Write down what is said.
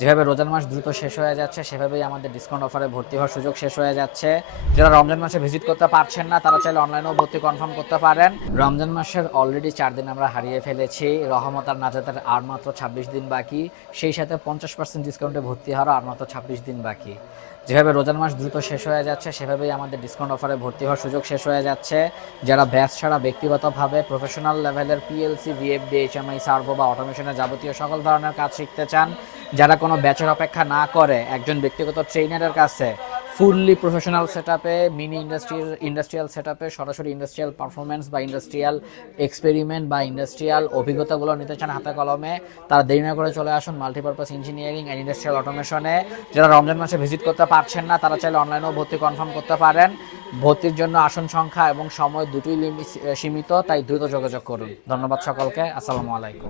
যেভাবে রোজার মাস দ্রুত শেষ হয়ে যাচ্ছে সেভাবেই আমাদের ডিসকাউন্ট অফারে ভর্তি হওয়ার সুযোগ শেষ হয়ে যাচ্ছে। যারা রমজান মাসে ভিজিট করতে পারছেন না তারা চাইলে অনলাইনেও ভর্তি কনফার্ম করতে পারেন। রমজান মাসের অলরেডি 4 দিন আমরা হারিয়ে ফেলেছি। রহমত আর নাজাতের আর মাত্র 26 দিন বাকি, সেই সাথে 50% ডিসকাউন্টে ভর্তি হওয়ার আর মাত্র 26 দিন বাকি। যেভাবে রোজার মাস দ্রুত শেষ হয়ে যাচ্ছে সেভাবেই আমাদের ডিসকাউন্ট অফারে ভর্তি হওয়ার সুযোগ শেষ হয়ে যাচ্ছে। যারা ব্যাচ ছাড়া ব্যক্তিগতভাবে প্রফেশনাল লেভেলের পিএলসি, ভিএফডি, এইচএমআই, সার্ভো বা অটোমেশনের যাবতীয় সকল ধরনের কাজ শিখতে চান, যারা কোনো ব্যাচের অপেক্ষা না করে একজন ব্যক্তিগত ট্রেনারের কাছে ফুললি প্রফেশনাল সেটআপে, মিনি ইন্ডাস্ট্রিয়াল সেটআপে সরাসরি ইন্ডাস্ট্রিয়াল পারফরমেন্স বা ইন্ডাস্ট্রিয়াল এক্সপেরিমেন্ট বা ইন্ডাস্ট্রিয়াল অভিজ্ঞতাগুলো নিতে চান হাতে কলমে, তারা দেরি না করে চলে আসুন মাল্টিপারপাস ইঞ্জিনিয়ারিং অ্যান্ড ইন্ডাস্ট্রিয়াল অটোমেশনে। যারা রমজান মাসে ভিজিট করতে পারছেন না তারা চাইলে অনলাইনেও ভর্তি কনফার্ম করতে পারেন। ভর্তির জন্য আসন সংখ্যা এবং সময় দুটোই সীমিত, তাই দ্রুত যোগাযোগ করুন। ধন্যবাদ সকলকে। আসসালামু আলাইকুম।